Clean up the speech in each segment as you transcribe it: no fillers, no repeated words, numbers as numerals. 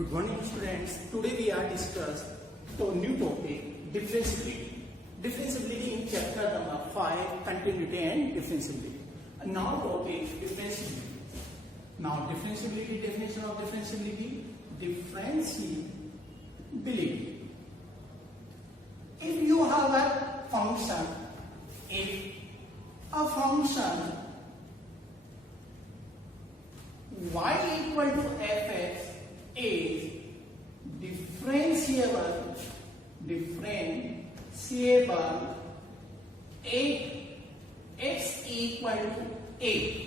Good morning students. Today we are discuss the new topic differentiability. Differentiability in chapter number 5 continuity and differentiability. And now topic differentiability. Now differentiability, definition of differentiability. Differentiability. If you have a function, if a function y equal to fx is differentiable if x equal to a.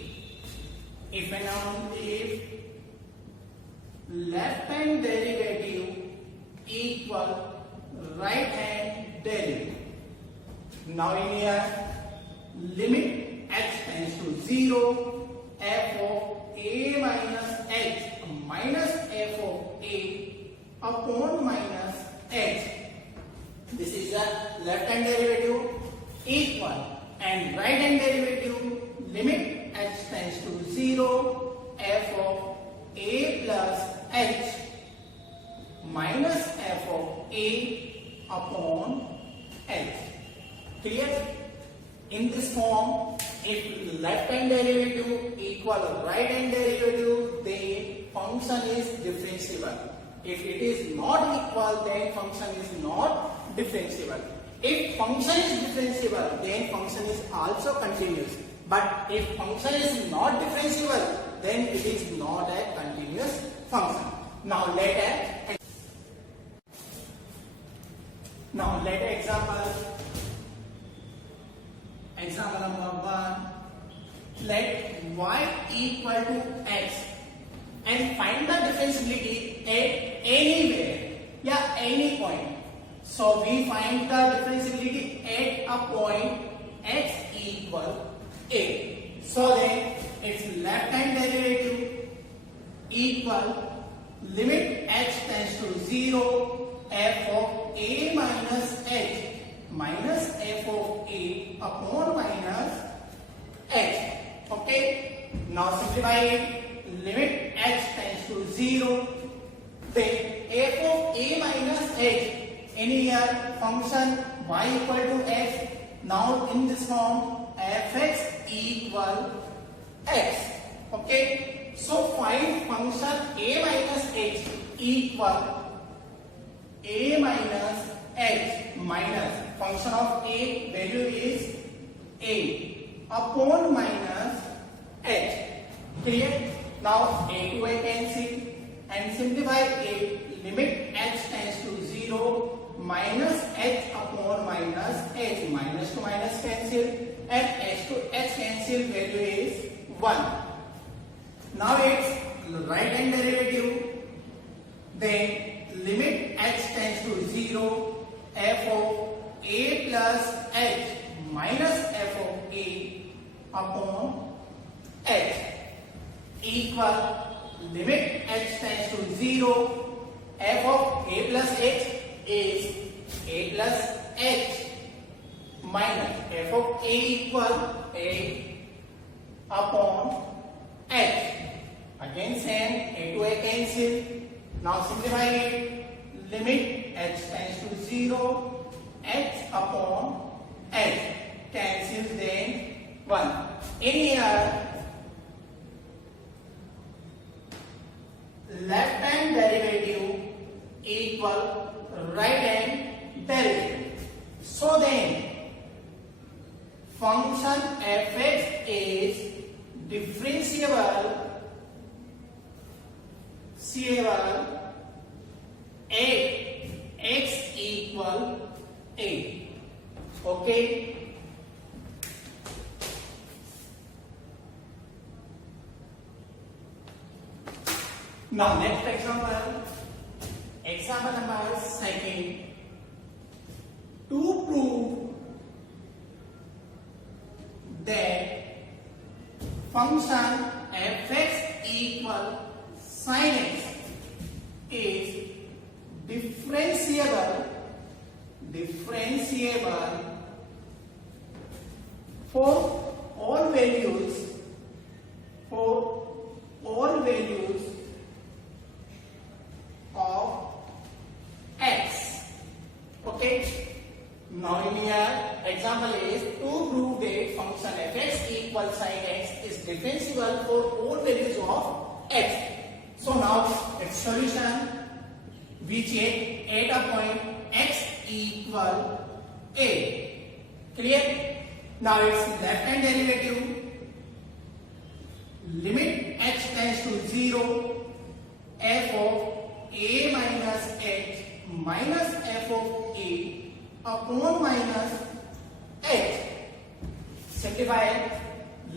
If and only if left hand derivative equal right hand derivative. Now in here limit x tends to 0, f of a minus h minus f of a upon minus h. This is a left hand derivative equal and right hand derivative limit h tends to 0, f of a plus h minus f of a upon h. Clear? In this form, if left hand derivative equal right hand derivative, then function is differentiable. If it is not equal, then function is not differentiable. If function is differentiable, then function is also continuous. But if function is not differentiable, then it is not a continuous function. Now let example number 1. Let y equal to x and find the differentiability at anywhere, any point. So we find the differentiability at a point x equal a. So then its left hand derivative equal limit x tends to 0, f of a minus h minus f of a upon minus h. Okay. Now simplify it. Limit x tends to 0. Then f of a minus h. In here function y equal to x. Now in this form fx equal x. Okay. So find function a minus h equal a minus h minus function of a value is a upon minus h. Clear? Now a to a cancel and simplify a. Limit h tends to 0 minus h upon minus h. Minus to minus cancel and h to h cancel, value is 1. Now its right hand derivative, then limit h tends to 0, f of a plus h minus f of a upon h equal limit h tends to 0, f of a plus h is a plus h minus f of a equal a upon h. Again same, a to a cancel. Now simplify it. Limit h tends to 0, h upon h cancels, then 1. In here left hand derivative equal right hand derivative. So then function fx is differentiable at x equal a. Okay. Now next example number 2. To prove that function fx equal sin x is differentiable for all values Now its left hand derivative, limit h tends to 0, f of a minus h minus f of a upon minus h. Simplify,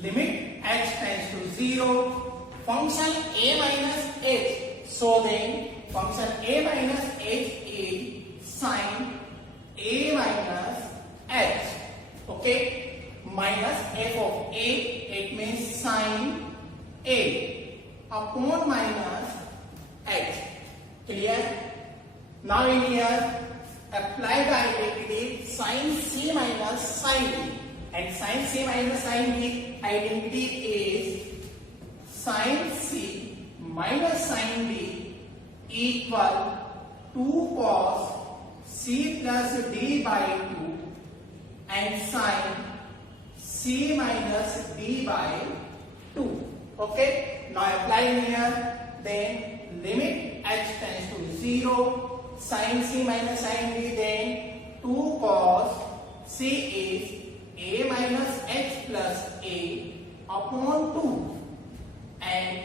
limit h tends to 0, function a minus h. So then function a minus h is sine a minus h. Okay, minus f of a, it means sine a upon minus h. Clear? Now in here, apply the identity sin c minus sin d. And sin c minus sin d identity is sin c minus sin d equal 2 cos c plus d by 2 and sin c minus d by 2. Okay, now apply here, then limit h tends to 0, sin c minus sin d, then 2 cos c is a minus h plus a upon 2 and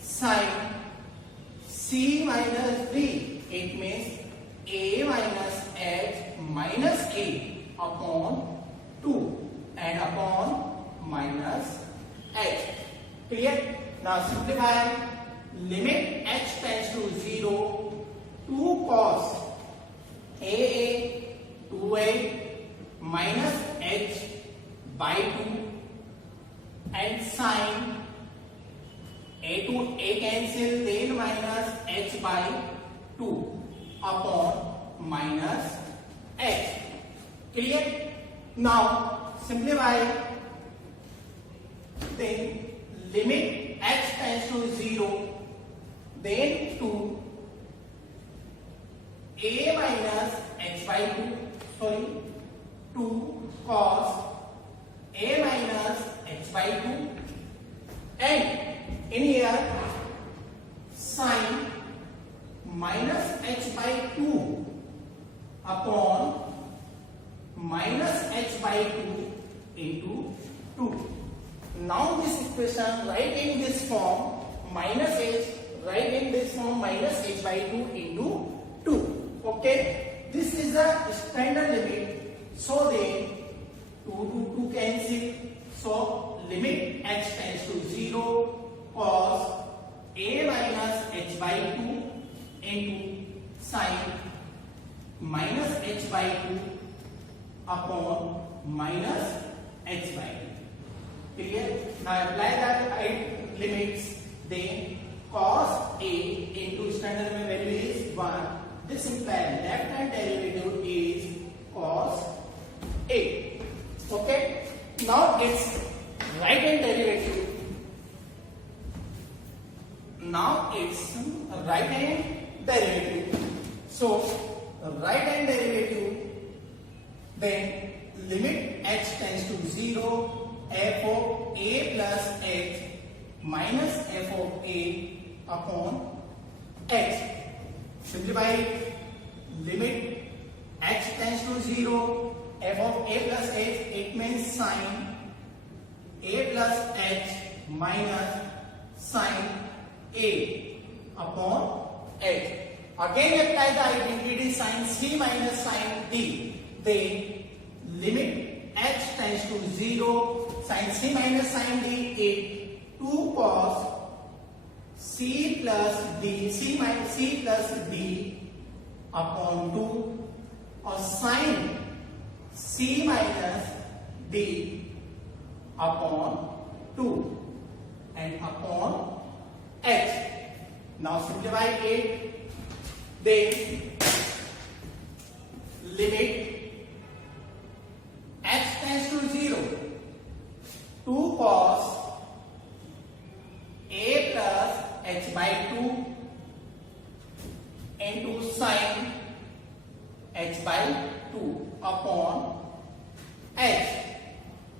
sin c minus d, it means a minus h minus a upon 2 and upon minus h. Clear? Now simplify, limit h tends to 0, 2 cos a 2a minus h by 2 and sin a to a cancel, then minus h by 2 upon minus h. Clear? Now simplify, then limit h tends to 0, then 2 a minus h by 2, 2 cos a minus h by 2 and in here sin minus h by 2 upon minus h by 2 into 2. Now this equation write in this form minus h, write in this form minus h by 2 into 2. Okay, this is a standard limit, so then 2 to 2 cancel, so limit h tends to 0, cos a minus h by 2 into sin minus h by 2 upon minus h by 2. Clear? Now apply that limits, then cos a into standard value is 1. This implies left hand derivative is cos a. Okay? Now its right hand derivative. Now it's right hand derivative. So right hand derivative, then limit h tends to 0, f of a plus h minus f of a upon h. Simplify it. Limit h tends to 0, f of a plus h, it means sin a plus h minus sin a upon h. Again apply the identity sin c minus sin d. Then limit h tends to 0, sin c minus sin d is 2 cos c plus d, c minus c plus d upon 2, or sin c minus d upon 2 and upon h. Now simplify it. Then limit h tends to 0, 2 cos a plus h by 2 into sin h by 2 upon h.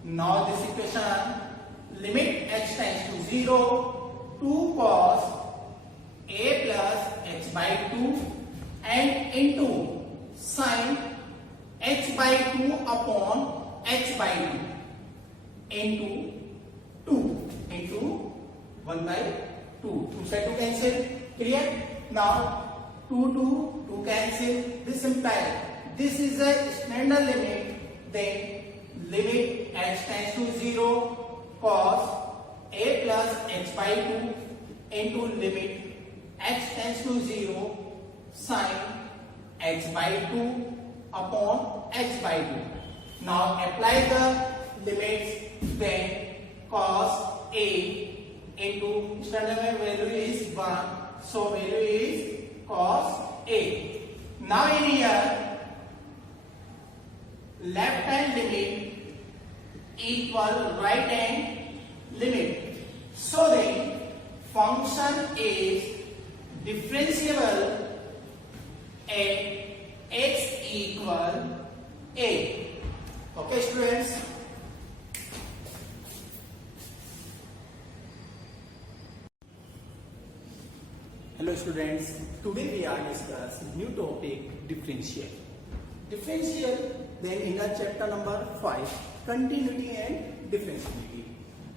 Now this equation, limit h tends to 0, 2 cos a plus h by 2 and into sin h by 2 upon h by 2. into 2 into 1 by 2. 2 side to cancel. Clear? Now 2 cancel. This implies this is a standard limit. Then limit x tends to 0 cos a plus x by 2 into limit x tends to 0 sin x by 2 upon x by 2. Now apply the limits. Then cos a into standard value is 1, so value is cos a. Now in here left hand limit equal right hand limit, so then function is differentiable at x equal a. Okay students, hello students, today we are discussing new topic differential. Differential, then in our chapter number 5, continuity and differentiability.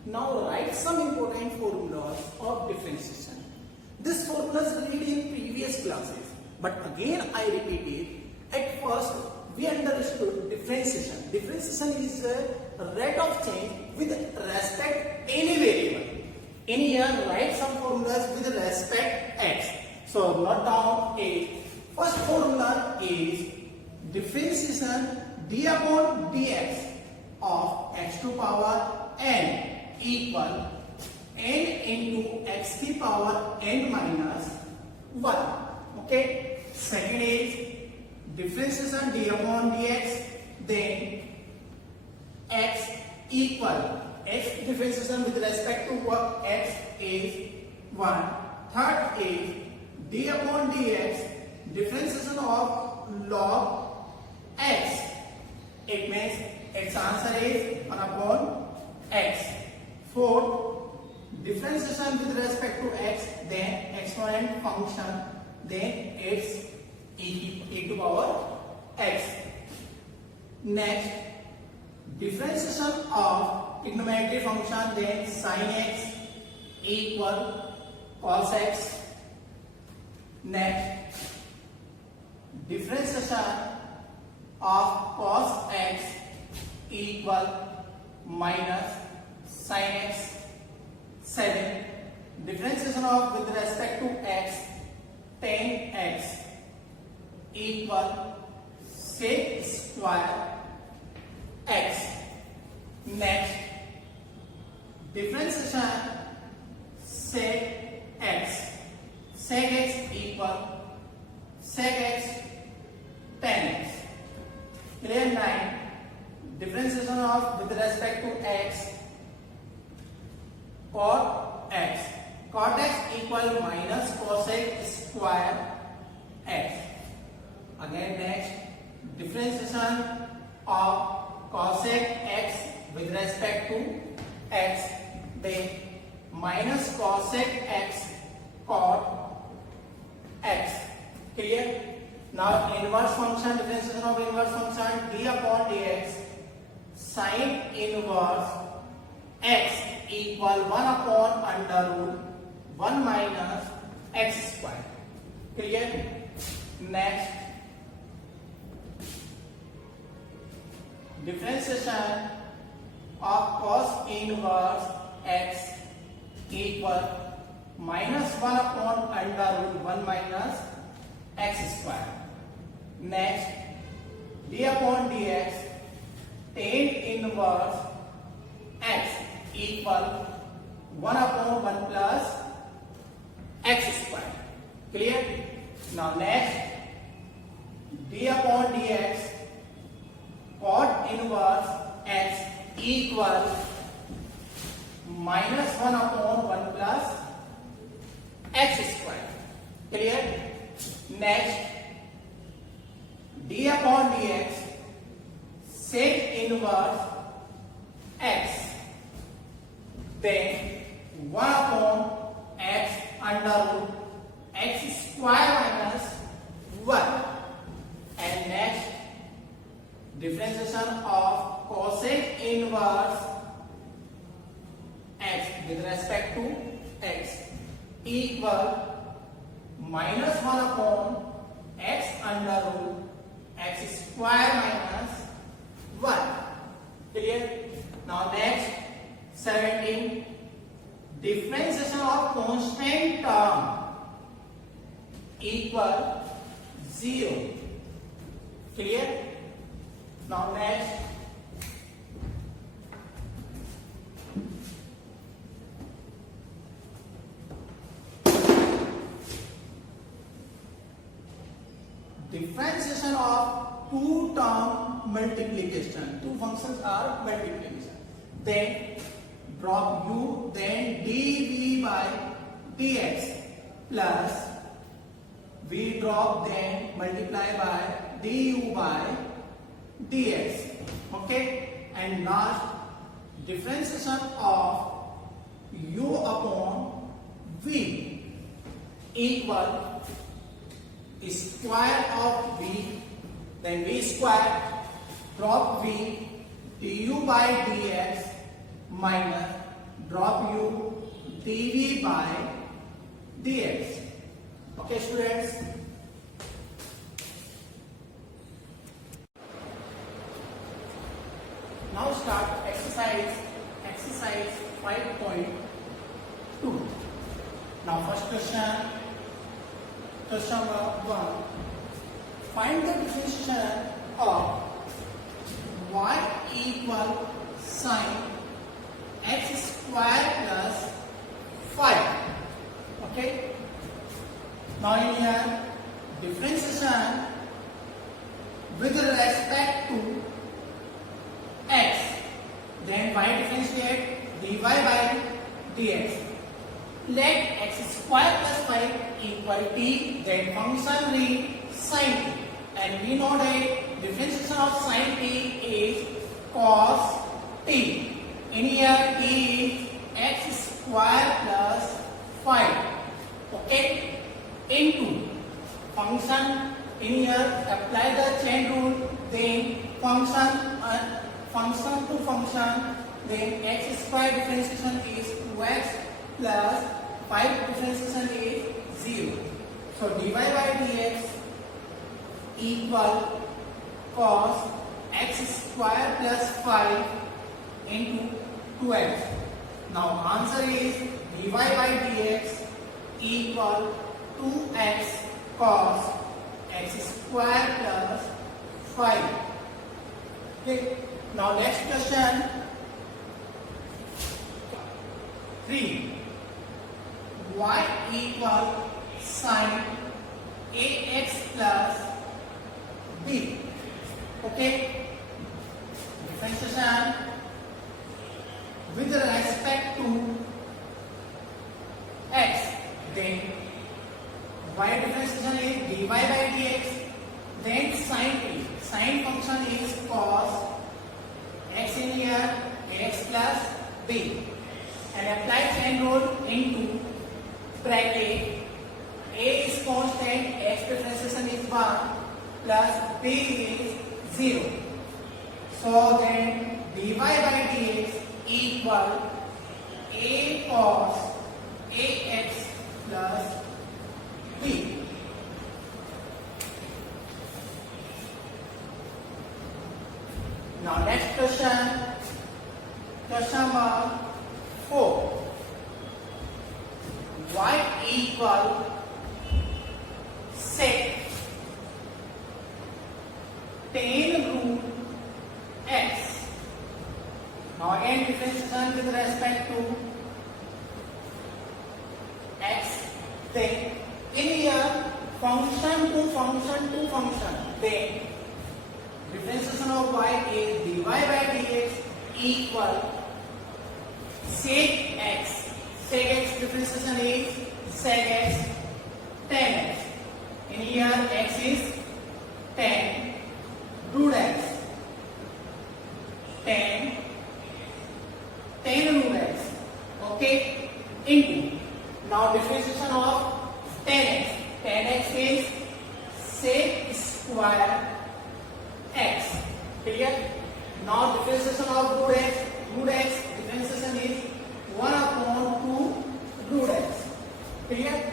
Now write some important formulas of differentiation. This formulas read in previous classes, but again I repeat it. At first we understood differentiation. Differentiation is a rate of change with respect any variable. In here write some formulas with respect x. So note down a. First formula is differentiation d upon dx of x to power n equal n into x to power n minus 1. Okay. Second is differentiation d upon dx, then x equal x differentiation with respect to x is 1. Third is d upon dx differentiation of log x. It means its answer is 1 upon x. Fourth, differentiation with respect to x, then exponent function, then it's e to power x. Next, differentiation of trigonometry function, then sin x equal cos x. Next, differentiation of cos x equal minus sin x. 7. Differentiation of with respect to x, tan x equal sec square x. Next, differentiation sec x. Sec x equal sec x tan x. Clear? 9. Differentiation of with respect to x, cot x. Cot x equal minus cosec square x. Again next, differentiation of cosec x with respect to x, then minus cosec x cot x. Clear? Now inverse function, differentiation of inverse function d upon dx sin inverse x equal 1 upon under root 1 minus x square. Clear? Next, differentiation of cos inverse x equal minus 1 upon under root 1 minus x square. Next, d upon dx tan inverse x equal 1 upon 1 plus x square. Clear? Now next, d upon dx cot inverse x equal minus 1 upon 1 plus x square. Clear? Next, d upon dx sec inverse x, then 1 upon x under root x square minus 1. And next, differentiation of cosec inverse with respect to x equal minus 1 upon x under root x square minus 1. Clear? Now next 17, differentiation of constant term equal 0. Clear? Now next differentiation of two term multiplication. Two functions are multiplication. Then drop u, then dv by dx plus we drop then multiply by du by dx. Okay, and last differentiation of u upon v equal square of v, then v square drop v du by dx minus drop u dv by dx. Okay students, now start exercise 5.2. Now first question number 1, find the differentiation of y equal sine x square plus 5. Okay, now in here differentiation with respect to x, then y differentiate dy by dx. Let x square plus 5 equal t, then function read sin t, and we know that differentiation of sin t is cos t. In here t is x square plus 5. Okay, into function. In here apply the chain rule, then function to function, then x square differentiation is 2x plus 5 differentiation is 0. So dy by dx equal cos x square plus 5 into 2x. Now answer is dy by dx equal 2x cos x square plus 5. Okay. Now next question 3. Y equal sine ax plus b. Okay, differentiation with respect to x, then y differentiation is dy by dx, then sine t. Sine function is cos x in here ax plus b, and apply chain rule into bracket. A is constant, x differentiation is 1 plus b is 0. So then dy by dx equal a cos ax plus b. Now next question, question number 4. Y equal sec tan root x. Now again differentiation with respect to x. Then in here function to function. Then differentiation of y is dy by dx equal sec x. Sec x differentiation is sec x tan x. In here x is tan root x. Tan root x. Okay, into now differentiation of tan x. Tan x is sec square x. Clear? Now differentiation of root x. Root x differentiation is 1 upon Clear?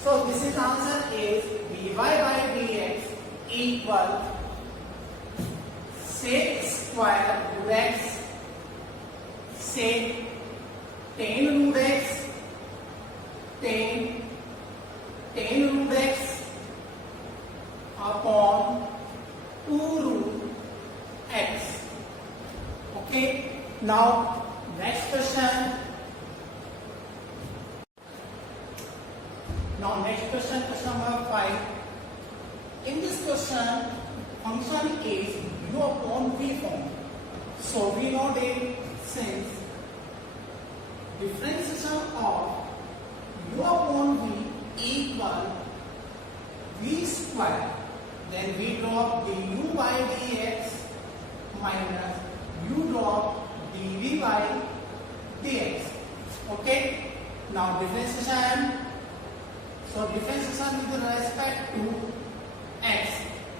So this is answer is dy by dx equal sec square root x sec 10 root x 10 root x upon 2 root x. Okay. Now next question. Question number 5. In this question, function is u upon v form. So we know that since differentiation of u upon v equal v square, then we drop du by dx minus u drop dv by dx. Okay. Now differentiation. So differentiation with respect to x,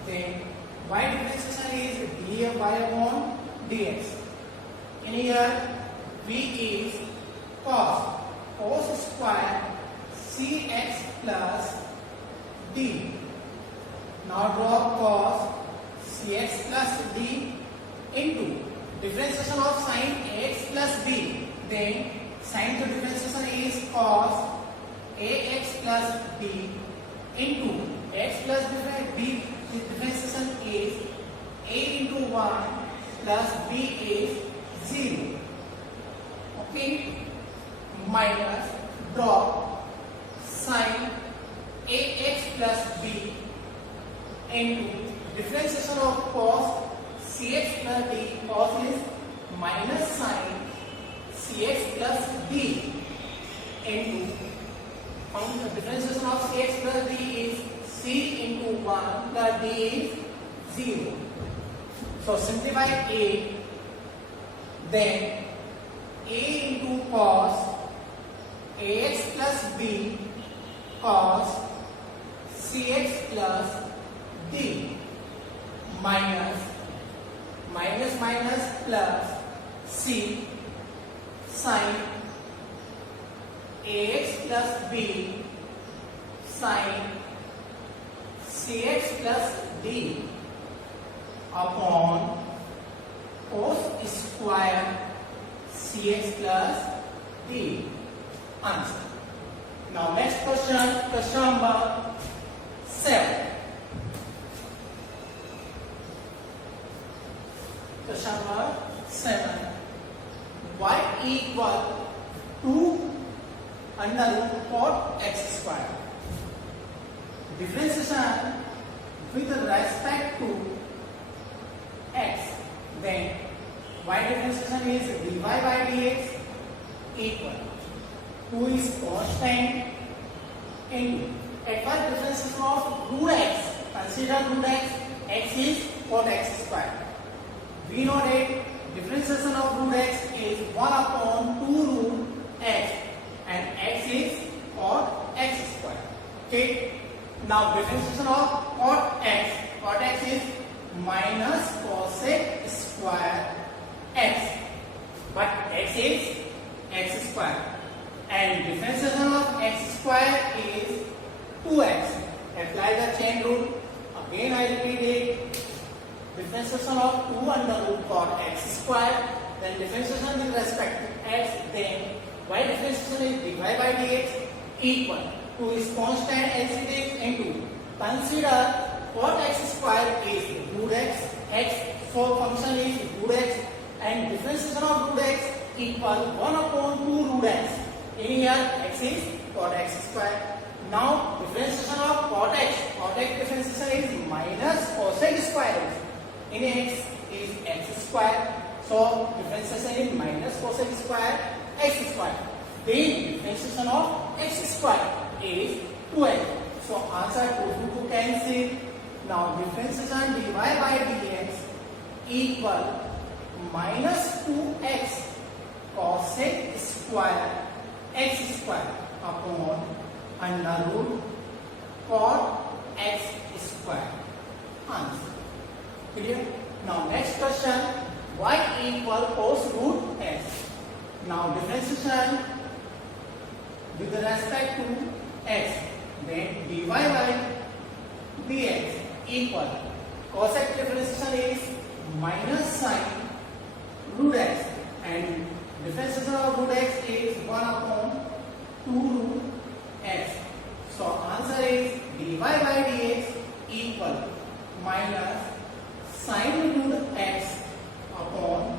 then y differentiation is df by upon dx. In here v is cos square cx plus d. Now drop cos cx plus d into differentiation of sin ax plus b. Then sin to differentiation is cos ax plus b into x plus b. The differentiation is a into 1 plus b is 0. Okay. Minus drop sin ax plus b into differentiation of cos cx plus d. Cos is minus sin cx plus d into differentiation of cx plus d is c into 1 plus d is 0. So simplify a, then a into cos ax plus b cos cx plus d minus plus c sin ax plus b sin cx plus d upon cos square cx plus d. Answer. Now next question number 7. Question number 7. Y equal 2 under root cot x square. Differentiation with respect to x, then y differentiation is dy by dx equal 2 is constant into at first differentiation of root x. Consider root x is cot x square. We know that differentiation of root x is 1 upon 2 root x and x is cot x square. Okay. Now differentiation of cot x is minus cosec square x, but x is x square, and differentiation of x square is 2x. Apply the chain rule. Again I repeat it. Differentiation of 2 under root cot x square, then differentiation with respect to x, then y differentiation is dy by dx equal 2 is constant as it is into consider cot x square is root x, so function is root x, and differentiation of root x equal 1 upon 2 root x. In here x is cot x square. Now differentiation of cot x differentiation is minus cosec square x. In x is x square, so differentiation is minus cosec square x square. Then differentiation of x square is 2x. So answer 2 cancel. Now differentiation dy by dx equal minus 2x cosec square x square upon under root cot x square. Answer. Clear? Now next question, y equal cos root x. Now differentiation with respect to x. Then dy by dx equal cosec differentiation is minus sine root x and differentiation of root x is 1 upon 2 root x. So answer is dy by dx equal minus sine root x upon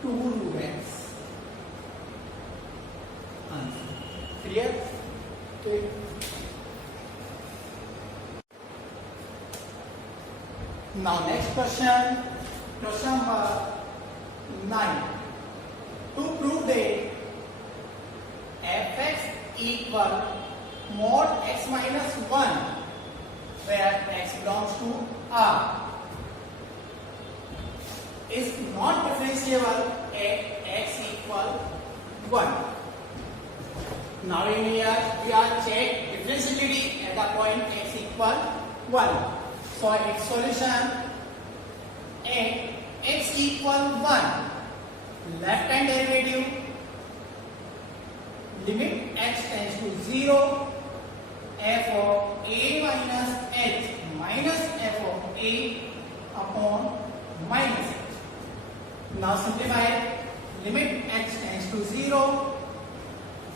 2 root x. Answer. Clear? Okay. Now next question, question number 9. To prove that fx equal mod x minus 1 where x belongs to R is not differentiable at x equal 1. Now in here we are check differentiability at the point x equal 1. For its solution at x equal 1, left hand derivative limit x tends to 0, f of a minus h minus f of a upon minus h. Now simplify, limit x tends to 0.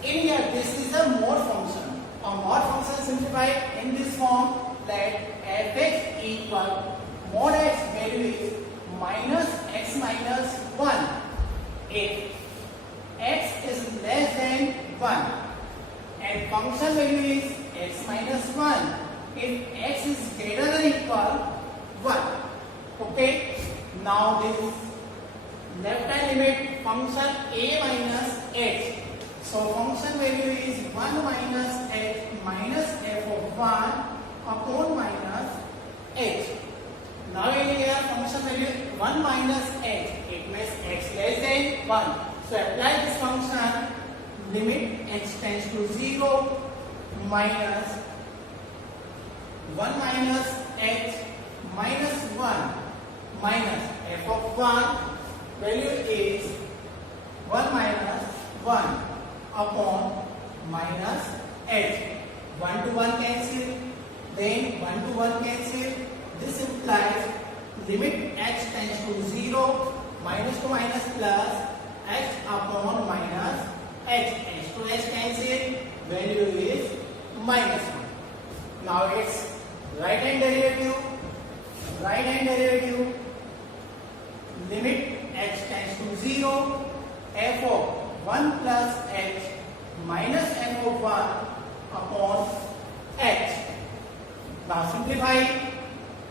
In here this is a mod function. A mod function simplified in this form that fx equal mod x value is minus x minus 1 if x is less than 1 and function value is x minus 1 if x is greater than equal 1. Okay, now this left hand limit function a minus h. So function value is 1 minus h minus f of 1 upon minus h. Now in here function value 1 minus h, it means x less than 1. So apply this function, limit x tends to 0 minus 1 minus h minus 1 minus f of 1 value is 1 minus 1 upon minus h. 1 to 1 cancel, then 1 to 1 cancel. This implies limit x tends to 0, minus to minus plus x upon minus h. H to h cancel, value is minus 1. Now it's right hand derivative, limit x tends to 0, f of 1 plus h minus f of 1 upon h. Now simplify,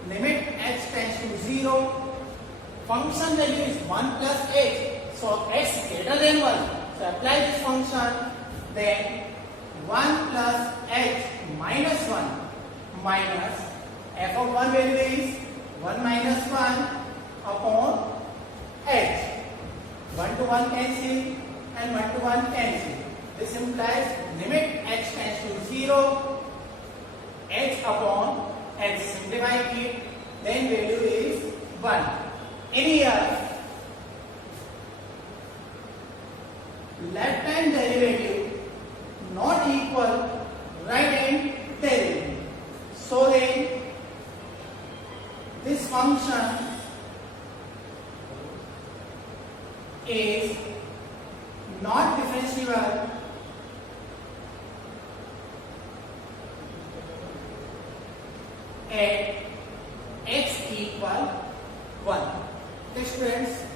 limit x tends to 0, function value is 1 plus h, so x greater than 1. So apply this function, then 1 plus h minus 1 minus f of 1 value is 1 minus 1 upon h. 1 to 1 cancel and 1 to 1 cancel. This implies limit x tends to 0, h upon h. Simplify it, then value is 1. In here, left hand derivative not equal right hand derivative. So then this function is not differentiable at x equal 1. Okay, students.